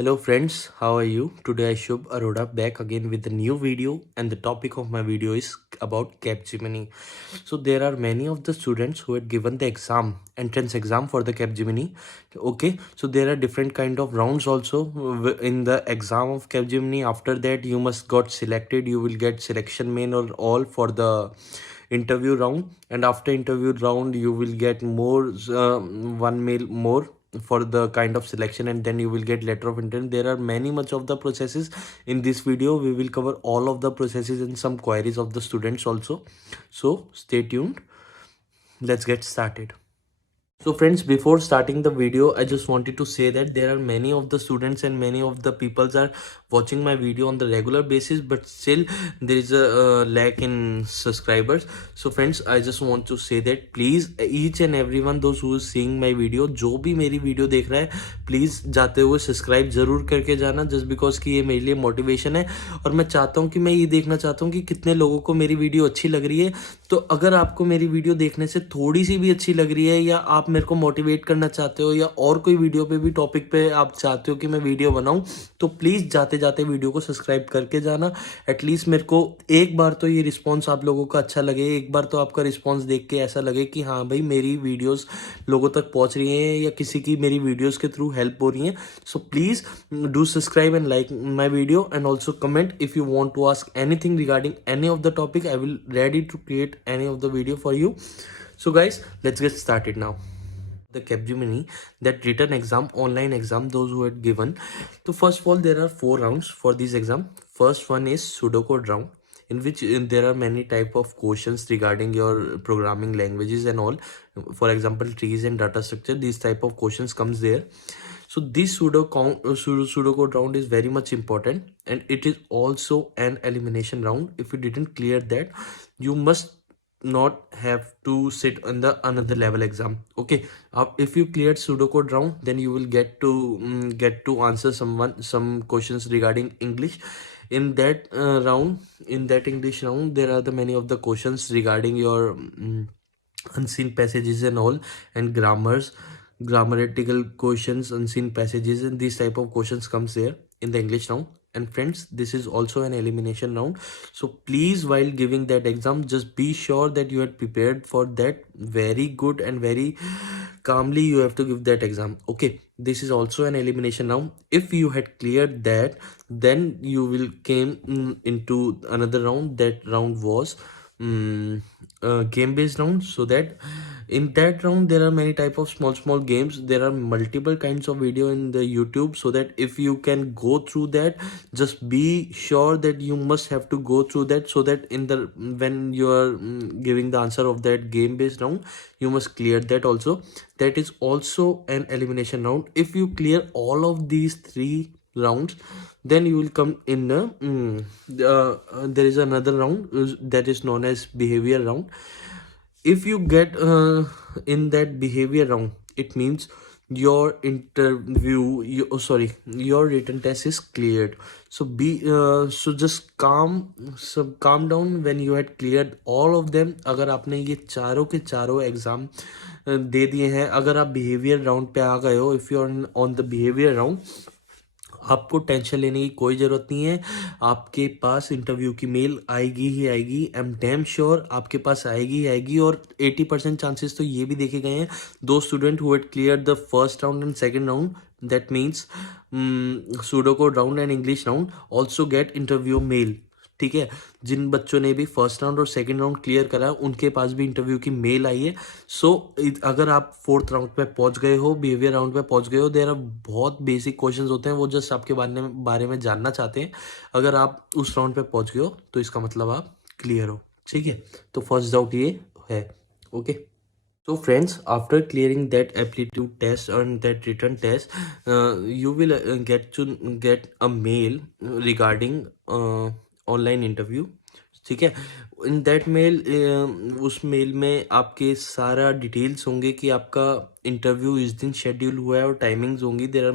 Hello friends, how are you? Today I Shubh Arora back again with a new video, and the topic of my video is about Capgemini. So there are many of the students who had given the entrance exam for the Capgemini. Okay, so there are different kind of rounds also in the exam of Capgemini. After that you must got selected, you will get selection mail or all for the interview round, and after interview round you will get more one mail more for the kind of selection, and then you will get letter of intent. There are many much of the processes. In this video we will cover all of the processes and some queries of the students also, so stay tuned. Let's get started. So friends, before starting the video, I just wanted to say that there are many of the students and many of the peoples are watching my video on the regular basis, but still there is a lack in subscribers. So friends, I just want to say that please each and everyone those who is seeing my video, जो भी मेरी video देख रहा है, please जाते हुए subscribe ज़रूर करके जाना, जस्ट बिकॉज कि ये मेरे लिए मोटिवेशन है और मैं चाहता हूँ कि मैं ये देखना चाहता हूँ कि कितने लोगों को मेरी वीडियो अच्छी लग रही है। तो अगर आपको मेरी वीडियो देखने से थोड़ी सी भी अच्छी लग रही है, या आप मेरे को मोटिवेट करना चाहते हो, या और कोई वीडियो पे भी टॉपिक पे आप चाहते हो कि मैं वीडियो बनाऊं, तो प्लीज़ जाते जाते वीडियो को सब्सक्राइब करके जाना। एटलीस्ट मेरे को एक बार तो ये रिस्पॉन्स आप लोगों का अच्छा लगे, एक बार तो आपका रिस्पॉन्स देख के ऐसा लगे कि हाँ भाई मेरी वीडियोज़ लोगों तक पहुँच रही हैं या किसी की मेरी वीडियोज़ के थ्रू हेल्प हो रही है। So please do subscribe and like my video, and also comment if you want to ask anything regarding any of the topic. I will ready to create any of the video for you. So guys, let's get started now. The Capgemini, that written exam, online exam, those who had given. So first of all, there are 4 rounds for this exam. First one is pseudocode round, in which there are many type of questions regarding your programming languages and all. For example, trees and data structure, these type of questions comes there. So this pseudocode round is very much important, and it is also an elimination round. If you didn't clear that, you must not have to sit on the another level exam. Okay, if you cleared pseudocode round, then you will get to answer some questions regarding English. In that in that English round, there are the many of the questions regarding your unseen passages and all, and grammatical questions, unseen passages, and these type of questions comes there in the English round. And friends, this is also an elimination round, so please while giving that exam, just be sure that you had prepared for that very good and very calmly. You have to give that exam. Okay, this is also an elimination round. If you had cleared that, then you will came into another round. That round was game based round. So that in that round there are many type of small games. There are multiple kinds of video in the YouTube, so that if you can go through that, just be sure that you must have to go through that, so that in the when you are giving the answer of that game based round, you must clear that also. That is also an elimination round. If you clear all of these 3 rounds, then you will come in there is another round that is known as behavior round. If you get in that behavior round, it means your your written test is cleared. So so just calm down when you had cleared all of them. अगर आपने ये चारों के चारों exam दे दिए हैं, अगर आप बिहेवियर राउंड पे आ गए हो, if you are on the behaviour round, आपको टेंशन लेने की कोई ज़रूरत नहीं है। आपके पास इंटरव्यू की मेल आएगी ही आएगी। आई एम डैम श्योर आपके पास आएगी ही आएगी। और 80% चांसेस तो ये भी देखे गए हैं, दो student who had clear the first round and second round, that means pseudocode round and English round, also get interview mail. ठीक है, जिन बच्चों ने भी फर्स्ट राउंड और सेकंड राउंड क्लियर करा, उनके पास भी इंटरव्यू की मेल आई है। सो अगर आप फोर्थ राउंड पे पहुंच गए हो, बिहेवियर राउंड पे पहुंच गए हो, देर आर बहुत बेसिक क्वेश्चंस होते हैं, वो जस्ट आपके बारे में जानना चाहते हैं। अगर आप उस राउंड पे पहुंच गए हो तो इसका मतलब आप क्लियर हो। ठीक है, तो फर्स्ट डाउट ये है। Okay, so friends, after clearing that aptitude test and that written test, you will get a mail regarding online interview. ठीक है, इन दैट मेल, उस मेल में आपके सारा डिटेल्स होंगे कि आपका इंटरव्यू इस दिन शेड्यूल हुआ है, और टाइमिंग्स होंगी। There are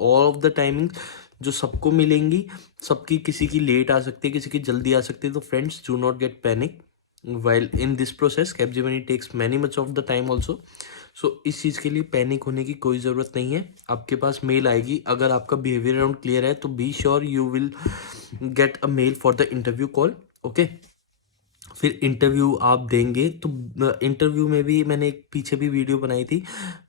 all of the timings जो सबको मिलेंगी। सबकी किसी की लेट आ सकती है, किसी की जल्दी आ सकती है। तो friends, do not get panic while in this process. Capgemini takes many much of the time also. सो इस चीज़ के लिए पैनिक होने की कोई ज़रूरत नहीं है। आपके पास मेल आएगी, अगर आपका बिहेवियर राउंड क्लियर है तो be sure you will get a mail for the interview call. Okay, फिर इंटरव्यू आप देंगे तो इंटरव्यू में भी मैंने एक पीछे भी वीडियो बनाई थी,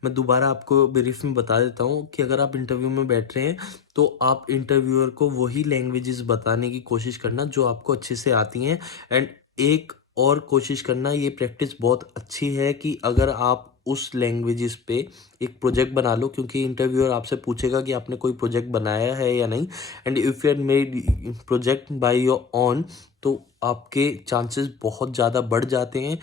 मैं दोबारा आपको ब्रीफ में बता देता हूँ कि अगर आप इंटरव्यू में बैठ रहे हैं तो आप इंटरव्यूअर को वही लैंग्वेजेस बताने की कोशिश करना जो आपको अच्छे से आती हैं। एंड एक और कोशिश करना, ये प्रैक्टिस बहुत अच्छी है कि अगर आप उस लैंग्वेजेस पे एक प्रोजेक्ट बना लो, क्योंकि इंटरव्यूअर आपसे पूछेगा कि आपने कोई प्रोजेक्ट बनाया है या नहीं। And if you have made project by your own तो आपके चांसेस बहुत ज़्यादा बढ़ जाते हैं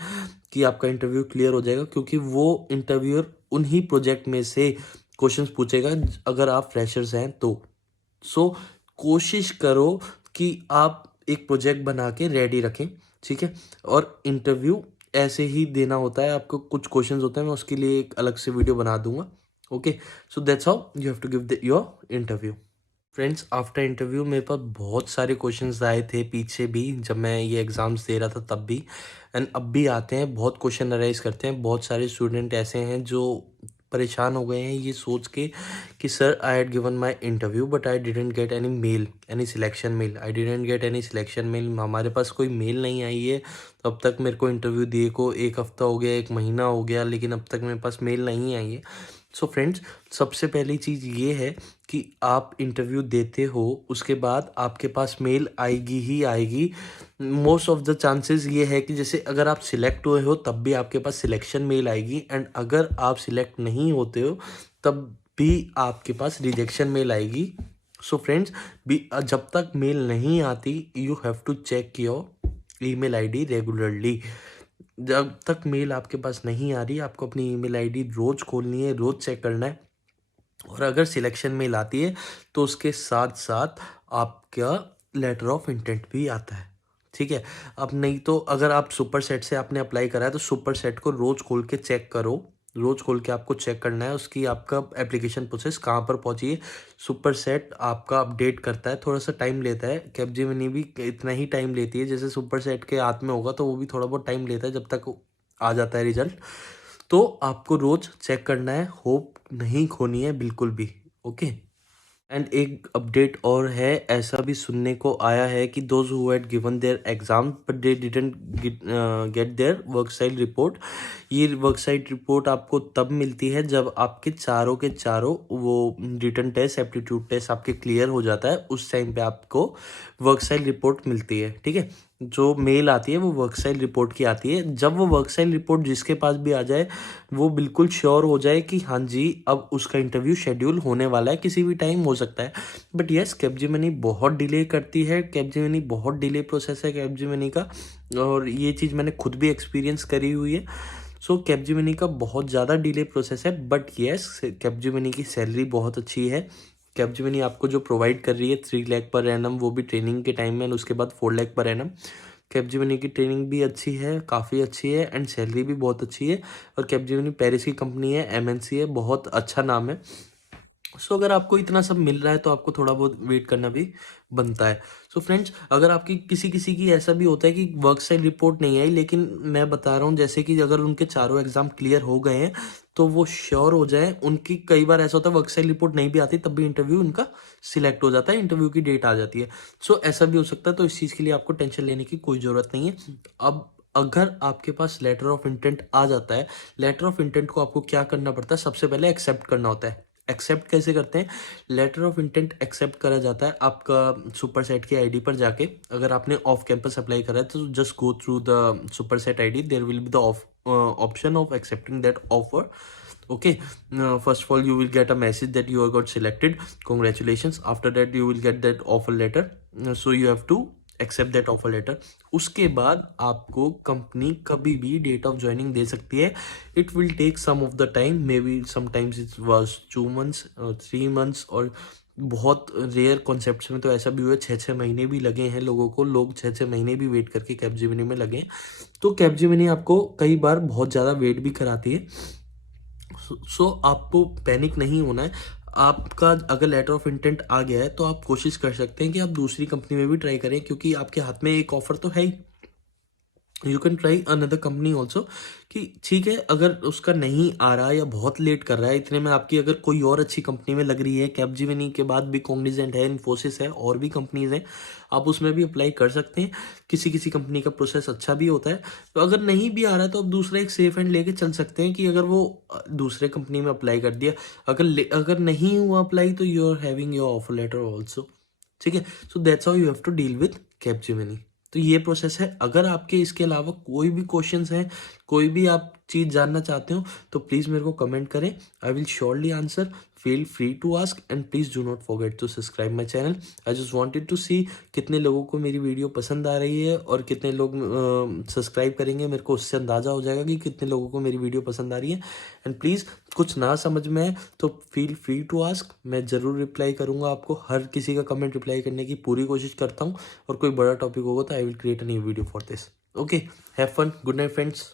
कि आपका इंटरव्यू क्लियर हो जाएगा, क्योंकि वो इंटरव्यूअर उन्हीं प्रोजेक्ट में से क्वेश्चंस पूछेगा अगर आप फ्रेशर्स हैं तो। सो कोशिश करो कि आप एक प्रोजेक्ट बना के रेडी रखें, ठीक है। और इंटरव्यू ऐसे ही देना होता है, आपको कुछ क्वेश्चंस होते हैं, मैं उसके लिए एक अलग से वीडियो बना दूंगा। Okay, so that's how you have to give your interview. Friends, after interview मेरे पास बहुत सारे क्वेश्चंस आए थे पीछे भी, जब मैं ये एग्ज़ाम्स दे रहा था तब भी, एंड अब भी आते हैं। बहुत क्वेश्चन अराइज करते हैं, बहुत सारे स्टूडेंट ऐसे हैं जो परेशान हो गए हैं ये सोच के कि sir I had given my interview but I didn't get any mail, any selection mail, I didn't get any selection mail. हमारे पास कोई मेल नहीं आई है, तो अब तक मेरे को इंटरव्यू दिए को 1 हफ्ता हो गया, 1 महीना हो गया, लेकिन अब तक मेरे पास मेल नहीं आई है। सो फ्रेंड्स, सबसे पहली चीज़ ये है कि आप इंटरव्यू देते हो, उसके बाद आपके पास मेल आएगी ही आएगी। मोस्ट ऑफ द चांसेस ये है कि जैसे अगर आप सिलेक्ट हुए हो तब भी आपके पास सिलेक्शन मेल आएगी, एंड अगर आप सिलेक्ट नहीं होते हो तब भी आपके पास रिजेक्शन मेल आएगी। सो फ्रेंड्स, जब तक मेल नहीं आती you have to check your email ID regularly. जब तक मेल आपके पास नहीं आ रही, आपको अपनी ईमेल आईडी रोज़ खोलनी है, रोज़ चेक करना है। और अगर सिलेक्शन मेल आती है तो उसके साथ साथ आपका लेटर ऑफ इंटेंट भी आता है, ठीक है। अब नहीं तो अगर आप सुपर सेट से आपने अप्लाई करा है तो सुपर सेट को रोज़ खोल के चेक करो, रोज़ खोल के आपको चेक करना है उसकी आपका एप्लीकेशन प्रोसेस कहाँ पर पहुंची है। सुपर सेट आपका अपडेट करता है, थोड़ा सा टाइम लेता है, कैपजेमिनी भी इतना ही टाइम लेती है जैसे सुपर सेट के हाथ में होगा, तो वो भी थोड़ा बहुत टाइम लेता है जब तक आ जाता है रिजल्ट। तो आपको रोज चेक करना है, होप नहीं खोनी है बिल्कुल भी। ओके, एंड एक अपडेट और है, ऐसा भी सुनने को आया है कि those who had given their exam but they didn't get their work site report. ये वर्क साइट रिपोर्ट आपको तब मिलती है जब आपके चारों के चारों वो रिटन टेस्ट, एप्टीट्यूड टेस्ट आपके क्लियर हो जाता है, उस टाइम पे आपको वर्क साइट रिपोर्ट मिलती है, ठीक है। जो मेल आती है वो वर्क साइट रिपोर्ट की आती है। जब वो वर्क साइट रिपोर्ट जिसके पास भी आ जाए वो बिल्कुल श्योर हो जाए कि हाँ जी अब उसका इंटरव्यू शेड्यूल होने वाला है, किसी भी टाइम हो सकता है। बट यस, कैपजेमिनी बहुत डिले करती है, कैपजेमिनी बहुत डिले प्रोसेस है कैपजेमिनी का, और ये चीज़ मैंने खुद भी एक्सपीरियंस करी हुई है। सो कैपजेमिनी का बहुत ज़्यादा डिले प्रोसेस है, बट यस कैपजेमिनी की सैलरी बहुत अच्छी है। कैपजेमिनी आपको जो प्रोवाइड कर रही है 3 लाख पर एनम, वो भी ट्रेनिंग के टाइम में, उसके बाद 4 लाख पर एनम। कैपजेमिनी की ट्रेनिंग भी अच्छी है, काफ़ी अच्छी है, एंड सैलरी भी बहुत अच्छी है। और कैपजेमिनी पेरिस की कंपनी है, एमएनसी है, बहुत अच्छा नाम है। सो अगर आपको इतना सब मिल रहा है तो आपको थोड़ा बहुत वेट करना भी बनता है। सो फ्रेंड्स, अगर आपकी किसी किसी की ऐसा भी होता है कि वर्क साइट रिपोर्ट नहीं आई, लेकिन मैं बता रहा हूँ जैसे कि अगर उनके चारों एग्जाम क्लियर हो गए हैं तो वो श्योर हो जाए, उनकी कई बार ऐसा होता है वर्क साइट रिपोर्ट नहीं भी आती तब भी इंटरव्यू उनका सिलेक्ट हो जाता है, इंटरव्यू की डेट आ जाती है। सो ऐसा भी हो सकता है, तो इस चीज़ के लिए आपको टेंशन लेने की कोई ज़रूरत नहीं है। अब अगर आपके पास लेटर ऑफ इंटेंट आ जाता है, लेटर ऑफ इंटेंट को आपको क्या करना पड़ता है, सबसे पहले एक्सेप्ट करना होता है। एक्सेप्ट कैसे करते हैं? लेटर ऑफ इंटेंट एक्सेप्ट करा जाता है आपका सुपर सेट की आईडी पर जाके। अगर आपने ऑफ कैंपस अप्लाई करा है तो just go through the super set ID, there will be the option of accepting that offer. Okay, first of all you will get a message that you have got selected, congratulations. After that you will get that offer letter, so you have to accept that offer letter. उसके बाद आपको company कभी भी date of joining दे सकती है। It will take some of the time, maybe sometimes it was 2 months, 3 months, और बहुत रेयर कॉन्सेप्ट्स में तो ऐसा भी हुआ है 6-6 महीने भी लगे हैं लोगों को, लोग 6-6 महीने भी वेट करके कैपजेमिनी में लगे। तो कैपजेमिनी आपको कई बार बहुत ज़्यादा वेट भी कराती है। सो आपको पैनिक नहीं होना है। आपका अगर लेटर ऑफ इंटेंट आ गया है तो आप कोशिश कर सकते हैं कि आप दूसरी कंपनी में भी ट्राई करें, क्योंकि आपके हाथ में एक ऑफर तो है ही। You can try another company also, कि ठीक है अगर उसका नहीं आ रहा या बहुत लेट कर रहा है, इतने में आपकी अगर कोई और अच्छी कंपनी में लग रही है, कैपजेमिनी के बाद भी कॉग्निजेंट है, इन्फोसिस है, और भी कंपनीज हैं, आप उसमें भी अप्लाई कर सकते हैं। किसी किसी कंपनी का प्रोसेस अच्छा भी होता है। तो अगर नहीं भी आ रहा तो आप दूसरा एक सेफ एंड लेके चल सकते हैं, कि अगर वो दूसरे कंपनी में अप्लाई कर दिया, अगर नहीं हुआ अप्लाई, तो you are having your offer letter also. ठीक है, so that's how you have to deal with Capgemini. तो ये प्रोसेस है। अगर आपके इसके अलावा कोई भी क्वेश्चंस हैं, कोई भी आप चीज़ जानना चाहते हो, तो प्लीज़ मेरे को कमेंट करें, I will surely answer. Feel free to ask and please do not forget to subscribe my channel. I just wanted to see कितने लोगों को मेरी वीडियो पसंद आ रही है और कितने लोग सब्सक्राइब करेंगे। मेरे को उससे अंदाज़ा हो जाएगा कि कितने लोगों को मेरी वीडियो पसंद आ रही है। एंड प्लीज़ कुछ ना समझ में आए तो फील फ्री टू आस्क, मैं ज़रूर रिप्लाई करूँगा आपको। हर किसी का कमेंट रिप्लाई करने की पूरी कोशिश करता हूँ, और कोई बड़ा टॉपिक होगा तो I will create a new video for this. Okay, have fun, good night friends.